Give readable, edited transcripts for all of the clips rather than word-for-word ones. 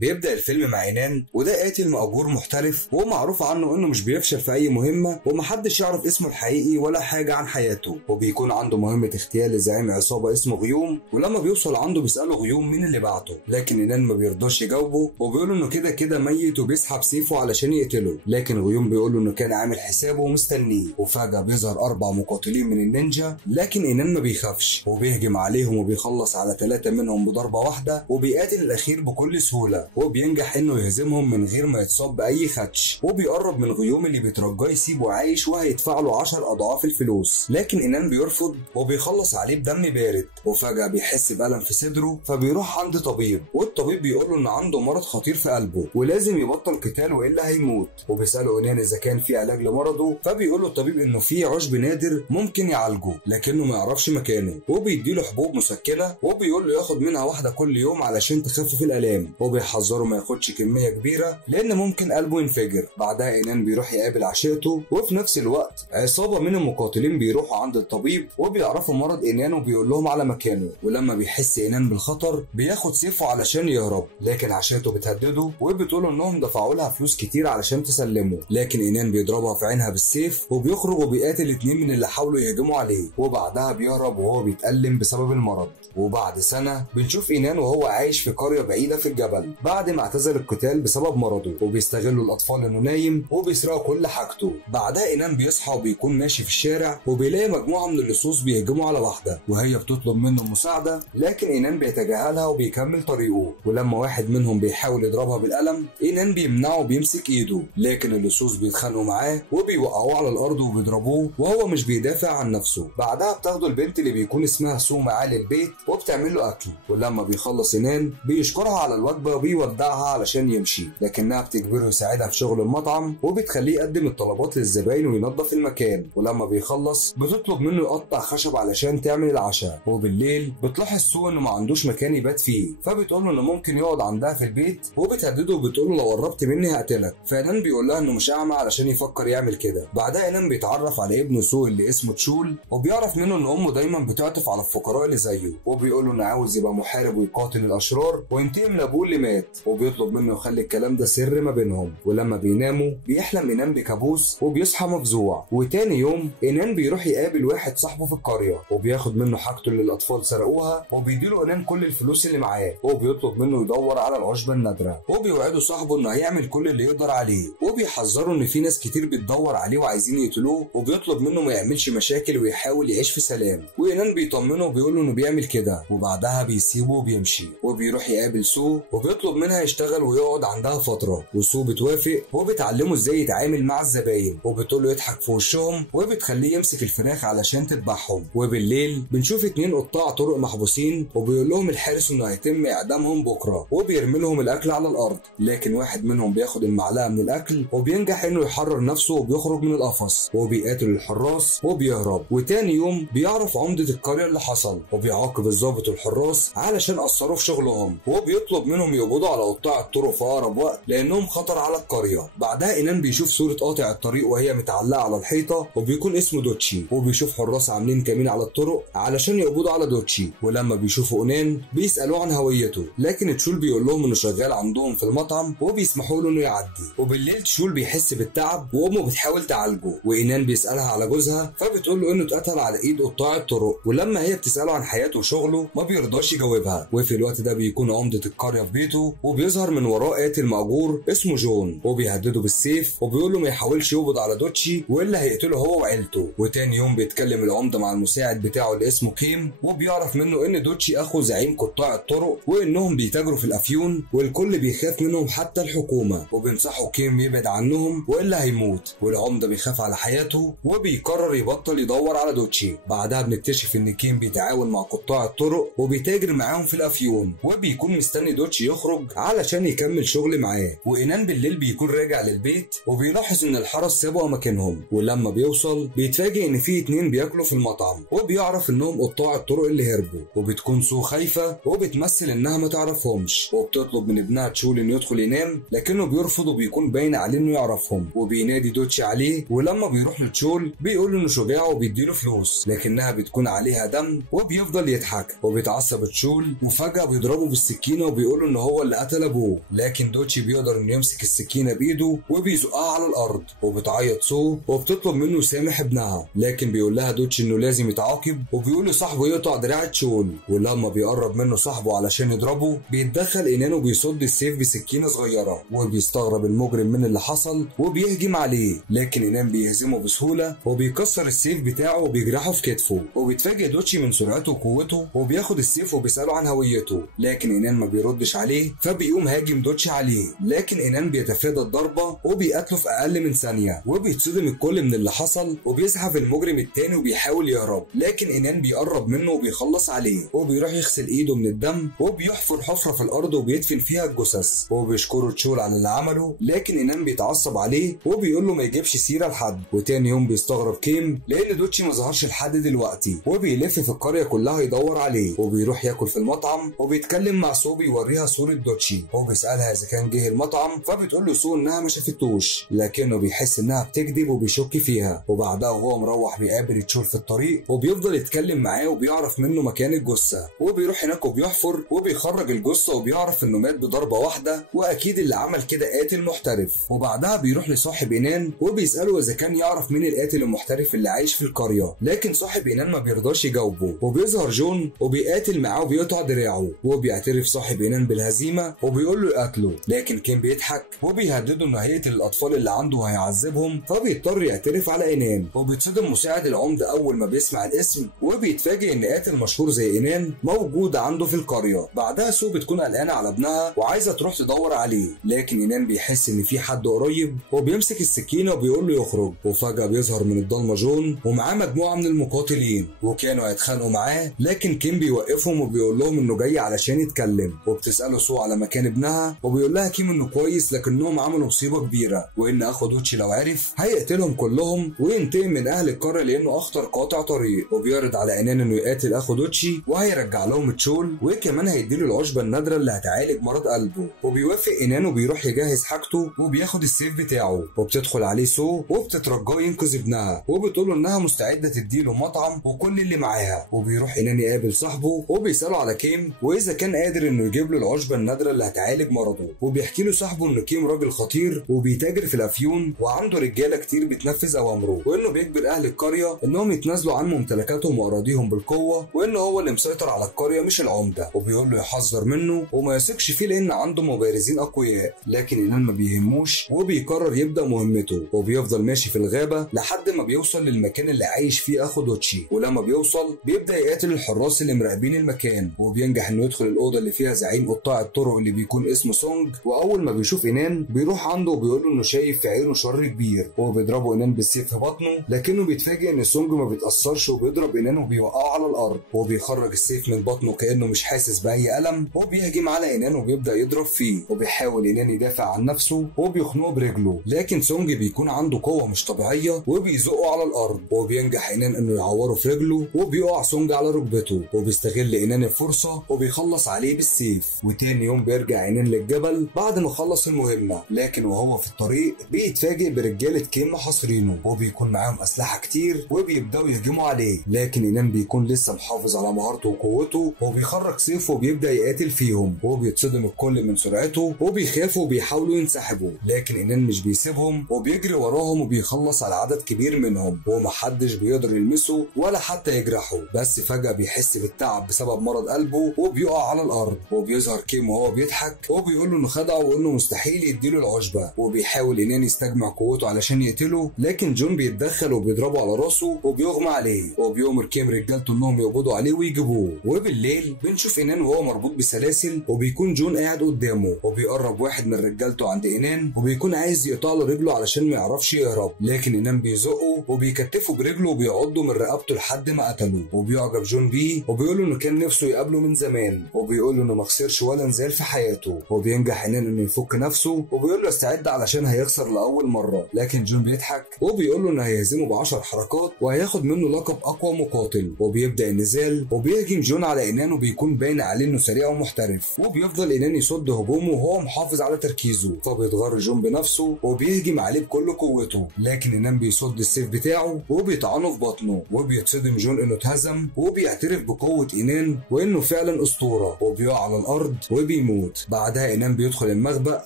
بيبدأ الفيلم مع إينان، وده قاتل مأجور محترف ومعروف عنه إنه مش بيفشل في أي مهمة ومحدش يعرف اسمه الحقيقي ولا حاجة عن حياته، وبيكون عنده مهمة اغتيال لزعيم عصابة اسمه غيوم، ولما بيوصل عنده بيسأله غيوم مين اللي بعته، لكن إينان ما بيرضاش يجاوبه وبيقول إنه كده كده ميت وبيسحب سيفه علشان يقتله، لكن غيوم بيقول له إنه كان عامل حسابه ومستنيه، وفجأة بيظهر 4 مقاتلين من النينجا، لكن إينان ما بيخافش وبيهجم عليهم وبيخلص على 3 منهم بضربة واحدة، وبيقاتل الأخير بكل سهولة وبينجح انه يهزمهم من غير ما يتصاب باي خدش، وبيقرب من غيوم اللي بيترجاه يسيبه عايش وهيدفع له 10 اضعاف الفلوس، لكن اينان بيرفض وبيخلص عليه بدم بارد، وفجأة بيحس بألم في صدره فبيروح عند طبيب، والطبيب بيقول له ان عنده مرض خطير في قلبه ولازم يبطل قتال والا هيموت، وبيسأله اينان اذا كان في علاج لمرضه، فبيقول له الطبيب انه في عشب نادر ممكن يعالجه لكنه ما يعرفش مكانه، وبيديله حبوب مسكنه وبيقول له ياخد منها واحدة كل يوم علشان تخفف الالام، وبيحذره ما ياخدش كمية كبيرة لأن ممكن قلبه ينفجر. بعدها إينان بيروح يقابل عشيقته، وفي نفس الوقت عصابة من المقاتلين بيروحوا عند الطبيب وبيعرفوا مرض إينان وبيقول لهم على مكانه، ولما بيحس إينان بالخطر بياخد سيفه علشان يهرب، لكن عشيقته بتهدده وبتقول إنهم دفعوا لها فلوس كتير علشان تسلمه، لكن إينان بيضربها في عينها بالسيف وبيخرج وبيقاتل 2 من اللي حاولوا يهجموا عليه، وبعدها بيهرب وهو بيتألم بسبب المرض. وبعد سنة بنشوف إينان وهو عايش في قرية بعيدة في الجبل بعد ما اعتزل القتال بسبب مرضه، وبيستغلوا الاطفال انه نايم وبيسرقوا كل حاجته. بعدها اينان بيصحى وبيكون ماشي في الشارع وبيلاقي مجموعه من اللصوص بيهجموا على واحده وهي بتطلب منه مساعده، لكن اينان بيتجاهلها وبيكمل طريقه، ولما واحد منهم بيحاول يضربها بالقلم اينان بيمنعه وبيمسك ايده، لكن اللصوص بيتخانقوا معاه وبيوقعوه على الارض وبيضربوه وهو مش بيدافع عن نفسه. بعدها بتاخده البنت اللي بيكون اسمها سو معاه للبيت وبتعمل له اكل، ولما بيخلص اينان بيشكرها على الوجبه وبيودعها علشان يمشي، لكنها بتجبره يساعدها في شغل المطعم وبتخليه يقدم الطلبات للزباين وينظف المكان، ولما بيخلص بتطلب منه يقطع خشب علشان تعمل العشاء، وبالليل بتلاحظ سو انه ما عندوش مكان يبات فيه فبتقول له انه ممكن يقعد عندها في البيت، وبتهدده وبتقول له لو قربت مني هقتلك، فاينان بيقول لها انه مش اعمى علشان يفكر يعمل كده. بعدها اينان بيتعرف على ابن سو اللي اسمه تشول وبيعرف منه ان امه دايما بتعطف على الفقراء اللي زيه، وبيقول له انه عاوز يبقى محارب ويقاتل الاشرار وينتقم لابوه اللي مات، وبيطلب منه يخلي الكلام ده سر ما بينهم. ولما بيناموا بيحلم اينان بكابوس وبيصحى مفزوع، وتاني يوم اينان بيروح يقابل واحد صاحبه في القريه وبياخد منه حاجته اللي الاطفال سرقوها وبيديله اينان كل الفلوس اللي معاه، وبيطلب منه يدور على العشبه النادره، وبيوعده صاحبه انه هيعمل كل اللي يقدر عليه، وبيحذره ان في ناس كتير بتدور عليه وعايزين يقتلوه، وبيطلب منه ما يعملش مشاكل ويحاول يعيش في سلام، واينان بيطمنه وبيقول له انه بيعمل كده، وبعدها بيسيبه وبيمشي وبيروح يقابل سو وبيطلب منها يشتغل ويقعد عندها فتره، وسو بتوافق وبتعلمه ازاي يتعامل مع الزباين وبتقول له يضحك في وشهم وبتخليه يمسك الفراخ علشان تذبحهم. وبالليل بنشوف 2 قطاع طرق محبوسين وبيقول لهم الحارس انه هيتم اعدامهم بكره، وبيرمي لهم الاكل على الارض، لكن واحد منهم بياخد المعلقه من الاكل وبينجح انه يحرر نفسه وبيخرج من القفص وبيقاتل الحراس وبيهرب. وتاني يوم بيعرف عمده القريه اللي حصل وبيعاقب الضابط والحراس علشان اثروا في شغلهم، وبيطلب منهم يقبضوا على قطاع الطرق في اقرب وقت لانهم خطر على القريه. بعدها اينان بيشوف صوره قاطع الطريق وهي متعلقه على الحيطه وبيكون اسمه دوتشي، وبيشوف حراس عاملين كمين على الطرق علشان يقبضوا على دوتشي، ولما بيشوفوا اينان بيسالوه عن هويته، لكن تشول بيقول لهم انه شغال عندهم في المطعم وبيسمحوا له انه يعدي. وبالليل تشول بيحس بالتعب وامه بتحاول تعالجه، واينان بيسالها على جوزها فبتقول له انه اتقتل على ايد قطاع الطرق، ولما هي بتساله عن حياته وشغله ما بيرضاش يجاوبها. وفي الوقت ده بيكون عمده القريه في بيته وبيظهر من وراه قاتل مأجور اسمه جون وبيهدده بالسيف وبيقول له ما يحاولش يقبض على دوتشي والا هيقتله هو وعيلته. وتاني يوم بيتكلم العمده مع المساعد بتاعه اللي اسمه كيم وبيعرف منه ان دوتشي اخو زعيم قطاع الطرق وانهم بيتاجروا في الافيون والكل بيخاف منهم حتى الحكومه، وبينصحوا كيم يبعد عنهم والا هيموت، والعمده بيخاف على حياته وبيقرر يبطل يدور على دوتشي. بعدها بنكتشف ان كيم بيتعاون مع قطاع الطرق وبيتاجر معاهم في الافيون وبيكون مستني دوتشي يخرج علشان يكمل شغل معاه. واينان بالليل بيكون راجع للبيت وبيلاحظ ان الحرس سابوا مكانهم، ولما بيوصل بيتفاجئ ان في 2 بياكلوا في المطعم وبيعرف انهم قطاع الطرق اللي هربوا، وبتكون سو خايفه وبتمثل انها ما تعرفهمش وبتطلب من ابنها تشول انه يدخل ينام لكنه بيرفض وبيكون باين عليه انه يعرفهم، وبينادي دوتشي عليه، ولما بيروح لتشول بيقول له انه شجاع وبيديله فلوس لكنها بتكون عليها دم وبيفضل يضحك، وبيتعصب تشول وفجاه بيضربه بالسكينه وبيقول له ان هو اللي قتل ابوه، لكن دوتشي بيقدر انه يمسك السكينه بايده وبيزقها على الارض، وبتعيط سو وبتطلب منه يسامح ابنها، لكن بيقول لها دوتشي انه لازم يتعاقب، وبيقول لصاحبه يقطع دراع تشول. ولما بيقرب منه صاحبه علشان يضربه بيتدخل اينان وبيصد السيف بسكينه صغيره، وبيستغرب المجرم من اللي حصل وبيهجم عليه، لكن اينان بيهزمه بسهوله وبيكسر السيف بتاعه وبيجرحه في كتفه. وبيتفاجئ دوتشي من سرعته وقوته وبياخد السيف وبيساله عن هويته، لكن اينان ما بيردش عليه، فبيقوم هاجم دوتشي عليه، لكن اينان بيتفادى الضربه وبيقتله في اقل من ثانيه. وبيتصدم الكل من اللي حصل وبيزحف المجرم التاني وبيحاول يهرب، لكن اينان بيقرب منه وبيخلص عليه، وبيروح يغسل ايده من الدم وبيحفر حفره في الارض وبيدفن فيها الجثث، وبيشكره تشول على اللي عمله، لكن اينان بيتعصب عليه وبيقول له ما يجيبش سيره لحد. وتاني يوم بيستغرب كيم لان دوتشي ما ظهرش لحد دلوقتي، وبيلف في القريه كلها يدور عليه، وبيروح ياكل في المطعم وبيتكلم مع سو بيوريها صوره دوتشي، وبيسالها اذا كان جه المطعم، فبتقول له سو انها ما شافتوش، لكنه بيحس انها بتكذب وبيشك فيها. وبعدها وهو مروح بيقابل تشول في الطريق وبيفضل يتكلم معاه وبيعرف منه مكان الجثه، وبيروح هناك وبيحفر وبيخرج الجثه وبيعرف انه مات بضربه واحده، واكيد اللي عمل كده قاتل محترف. وبعدها بيروح لصاحب اينان وبيساله اذا كان يعرف مين القاتل المحترف اللي عايش في القريه، لكن صاحب اينان ما بيرضاش يجاوبه. وبيظهر جون وبيقاتل معاه وبيقطع دراعه، وبيعترف صاحب اينان بالهزيمه وبيقول له يقتله، لكن كين بيضحك وبيهدده انه هيقتل الاطفال اللي عنده وهيعذبهم، فبيضطر يعترف على اينان. وبيتصدم مساعد العمده اول ما بيسمع الاسم، وبيتفاجئ ان قاتل مشهور زي اينان موجود عنده في القريه. بعدها سو بتكون قلقانه على ابنها وعايزه تروح تدور عليه، لكن اينان بيحس ان في حد قريب وبيمسك السكينه وبيقول له يخرج. وفجاه بيظهر من الضلمه جون ومعاه مجموعه من المقاتلين، وكانوا هيتخانقوا معاه، لكن كيم بيوقفهم وبيقول لهم انه جاي علشان يتكلم. وبتساله سو على مكان ابنها، وبيقول لها كيم انه كويس لكنهم عملوا مصيبه كبيره، وان اخو دوتشي لو عرف هيقتلهم كلهم وينتقم من اهل القريه لانه اخطر قاطع طريق. وبيعرض على اينان انه يقاتل اخو دوتشي وهيرجع لهم تشول، وكمان هيديله العشبه النادره اللي هتعالج مرض قلبه. وبيوافق اينان وبيروح يجهز حاجته وبياخد السيف بتاعه، وبتدخل عليه سو وبتترجاه ينقذ ابنها، وبتقول له انها مستعده تديله مطعم وكل اللي معاها. وبيروح اينان يقابل صاحبه وبيساله على كيم واذا كان قادر انه يجيب له العشبه النادره اللي هتعالج مرضه، وبيحكي له صاحبه ان كيم راجل خطير وبيتاجر في الافيون وعنده رجاله كتير بتنفذ اوامره، وانه بيجبر اهل القريه انهم يتنازلوا عن ممتلكاتهم واراضيهم بالقوه، وانه هو اللي مسيطر على القريه مش العمده. وبيقول له يحذر منه وما يثقش فيه لان عنده مبارزين اقوياء، لكن اينان ما بيهموش وبيقرر يبدا مهمته. وبيفضل ماشي في الغابه لحد ما بيوصل للمكان اللي عايش فيه اخو دوتشي، ولما بيوصل بيبدا يقاتل الحراس اللي مراقبين المكان، وبينجح انه يدخل الاوضه اللي فيها زعيم قطاع الطرق اللي بيكون اسمه سونج. واول ما بيشوف اينان بيروح عنده وبيقول له انه شايف في عينه شر كبير، وهو بيضربه اينان بالسيف في بطنه، لكنه بيتفاجئ ان سونج ما بيتاثرش وبيضرب اينان وبيوقعه على الارض، وبيخرج السيف من بطنه كانه مش حاسس باي الم، وبيهجم على اينان وبيبدا يضرب فيه، وبيحاول اينان يدافع عن نفسه وبيخنقه برجله، لكن سونج بيكون عنده قوه مش طبيعيه وبيزقه على الارض، وبينجح اينان انه يعوره في رجله، وبيقع سونج على ركبته، وبيستغل اينان الفرصه وبيخلص عليه بالسيف. وتاني يوم بيرجع اينان للجبل بعد ما خلص المهمه، لكن وهو في الطريق بيتفاجئ برجاله كيم محاصرينه وبيكون معاهم اسلحه كتير وبيبداوا يهجموا عليه، لكن اينان بيكون لسه محافظ على مهارته وقوته وبيخرج سيفه وبيبدا يقاتل فيهم، وبيتصدم الكل من سرعته وبيخافوا وبيحاولوا ينسحبوا، لكن اينان مش بيسيبهم وبيجري وراهم وبيخلص على عدد كبير منهم، ومحدش بيقدر يلمسه ولا حتى يجرحه. بس فجاه بيحس بالتعب بسبب مرض قلبه وبيقع على الارض، وبيظهر كيم وهو بيضحك وبيقول له انه خدعه وانه مستحيل يديله العشبه، وبيحاول اينان يستجمع قوته علشان يقتله، لكن جون بيتدخل وبيضربه على راسه وبيغمى عليه، وبيؤمر كيم رجالته انهم يقبضوا عليه ويجيبوه. وبالليل بنشوف اينان وهو مربوط بسلاسل، وبيكون جون قاعد قدامه، وبيقرب واحد من رجالته عند اينان وبيكون عايز يقطع له رجله علشان ما يعرفش يهرب، لكن اينان بيزقه وبيكتفه برجله وبيعضه من رقبته لحد ما قتله. وبيعجب جون بيه وبيقول له انه كان نفسه يقابله من زمان، وبيقول له انه ما خسرش ولا نزال في حياته، وبينجح اينان انه يفك نفسه وبيقول له استعد علشان هيخسر لاول مره، لكن جون بيضحك وبيقول له انه هيهزمه ب10 حركات وهياخد منه لقب اقوى مقاتل. وبيبدا النزال وبيهجم جون على اينان وبيكون باين عليه انه سريع ومحترف، وبيفضل اينان يصد هجومه وهو محافظ على تركيزه، فبيتغر جون بنفسه وبيهجم عليه بكل قوته، لكن اينان بيصد السيف بتاعه وبيطعنه في بطنه، وبيتصدم جون انه اتهزم وبيعترف بقوه اينان وانه فعلا اسطوره، وبيقع على الارض وبيموت. بعدها إينان بيدخل المخبأ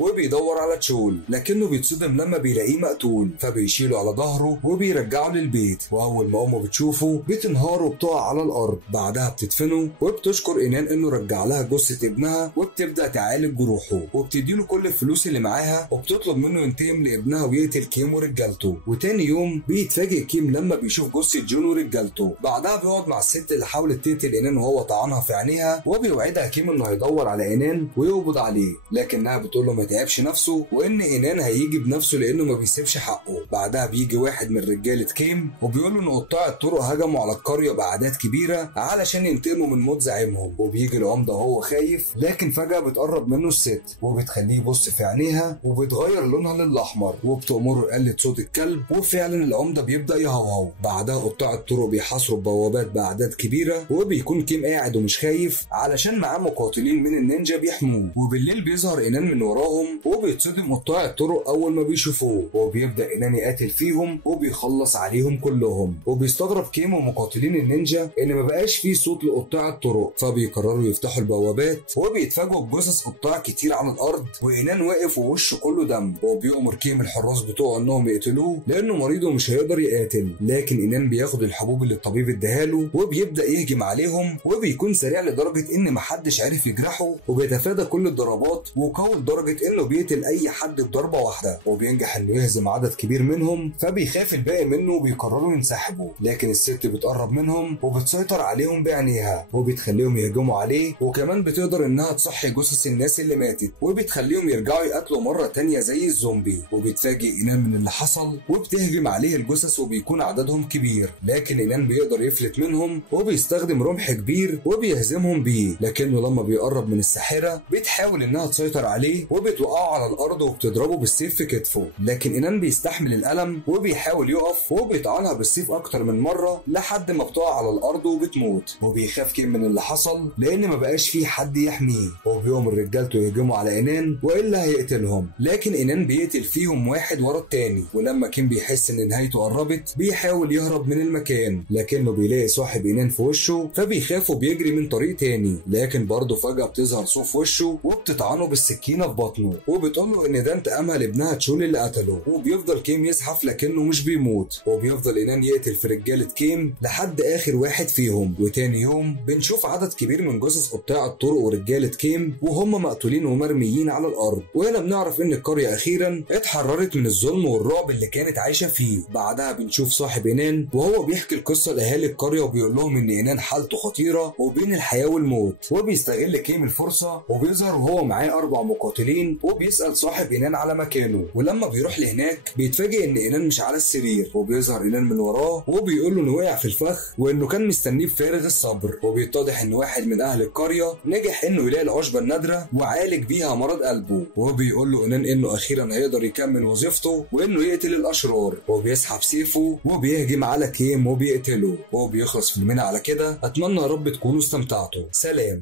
وبيدور على تشول، لكنه بيتصدم لما بيلاقيه مقتول، فبيشيله على ظهره وبيرجعه للبيت. واول ما امه بتشوفه بتنهار وبتقع على الارض. بعدها بتدفنه وبتشكر إينان انه رجع لها جثه ابنها، وبتبدا تعالج جروحه وبتديله كل الفلوس اللي معاها، وبتطلب منه ينتقم لابنها ويقتل كيم ورجالته. وتاني يوم بيتفاجئ كيم لما بيشوف جثه جون ورجالته. بعدها بيقعد مع الست اللي حاولت تقتل إينان وهو طعنها في عينيها، وبيوعدها كيم انه هيدور على إينان ويقبض عليه، لكنها بتقول له ما تعبش نفسه وان إينان هيجي بنفسه لانه ما بيسيبش حقه. بعدها بيجي واحد من رجاله كيم وبيقول له ان قطاع الطرق هجموا على القريه باعداد كبيره علشان ينتقموا من موت زعيمهم. وبيجي العمده وهو خايف، لكن فجاه بتقرب منه الست وبتخليه يبص في عينيها وبتغير لونها للاحمر، وبتأمره يقلد صوت الكلب، وفعلا العمده بيبدا يهوهو. بعدها قطاع الطرق بيحاصروا بوابات باعداد كبيره، وبيكون كيم قاعد ومش خايف علشان معاه مقاتلين من النينجا بيحموه. وبالليل بيظهر إينان من وراهم، وبيتصدم قطاع الطرق اول ما بيشوفوه، وبيبدا إينان يقاتل فيهم وبيخلص عليهم كلهم. وبيستغرب كيم ومقاتلين النينجا ان ما بقاش فيه صوت لقطاع الطرق، فبيقرروا يفتحوا البوابات، وبيتفاجئوا بجثث قطاع كتير على الارض، وإينان واقف ووشه كله دم. وبيأمر كيم الحراس بتوعه انهم يقتلوه لانه مريض ومش هيقدر يقاتل، لكن إينان بياخد الحبوب اللي الطبيب اداهاله وبيبدا يهجم عليهم، وبيكون سريع لدرجه ان محدش عارف يجرحه، وبيتفادى كل الضربات، وقوي لدرجه انه بيقتل اي حد بضربه واحده، وبينجح انه يهزم عدد كبير منهم. فبيخاف الباقي منه وبيقرروا ينسحبوا، لكن الست بتقرب منهم وبتسيطر عليهم بعينيها، وبتخليهم يهجموا عليه، وكمان بتقدر انها تصحي جثث الناس اللي ماتت، وبتخليهم يرجعوا يقاتلوا مره تانية زي الزومبي. وبيتفاجئ إينان من اللي حصل وبتهجم عليه الجثث، وبيكون عددهم كبير، لكن إينان بيقدر يفلت منهم وبيستخدم رمح كبير وبيهزمهم بيه. لكنه لما بيقرب من الساحره بتحاول انها تسيطر عليه وبتوقعه على الارض وبتضربه بالسيف في كتفه، لكن إينان بيستحمل الالم وبيحاول يقف، وبيطعنها بالسيف اكتر من مره لحد ما بتقع على الارض وبتموت. وبيخاف كيم من اللي حصل لان ما بقاش فيه حد يحميه، وبيؤمر رجالته يهجموا على إينان والا هيقتلهم، لكن إينان بيقتل فيهم واحد ورا التاني. ولما كيم بيحس ان نهايته قربت بيحاول يهرب من المكان، لكنه بيلاقي صاحب إينان في وشه، فبيخاف وبيجري من طريق تاني، لكن برضه فجأة بتظهر صوف في وشه وبتطعنه بالسكينة في بطنه، وبتقول له ان ده انتقامها لابنها تشول اللي قتله. وبيفضل كيم يزحف لكنه مش بيموت، وبيفضل إينان يقتل في رجالة كيم لحد اخر واحد فيهم. وتاني يوم بنشوف عدد كبير من جثث قطاع الطرق ورجالة كيم وهم مقتولين ومرميين على الارض، وهنا بنعرف ان القرية اخيرا اتحررت من الظلم والرعب اللي كانت عايشة فيه. بعدها بنشوف صاحب إينان وهو بيحكي القصة لاهالي القرية، وبيقول لهم ان إينان حالته خطيرة وبين الحياة والموت. وبيستغل كيم الفرصة وبيظهر وهو معاه 4 مقاتلين، وبيسأل صاحب إينان على مكانه. ولما بيروح لهناك بيتفاجئ ان إينان مش على السرير، وبيظهر إينان من وراه وبيقول له انه وقع في الفخ وانه كان مستنيه بفارغ الصبر. وبيتضح ان واحد من اهل القرية نجح انه يلاقي العشبة النادرة وعالج بيها مرض قلبه، وبيقول له إينان انه اخيرا هيقدر يكمل وظيفته وانه يقتل الاشرار. وبيسحب سيفه وبيهجم على كيم وبيقتله، وبيخلص فيلمنا على كده. اتمنى يا رب تكونوا استمتعتوا. سلام.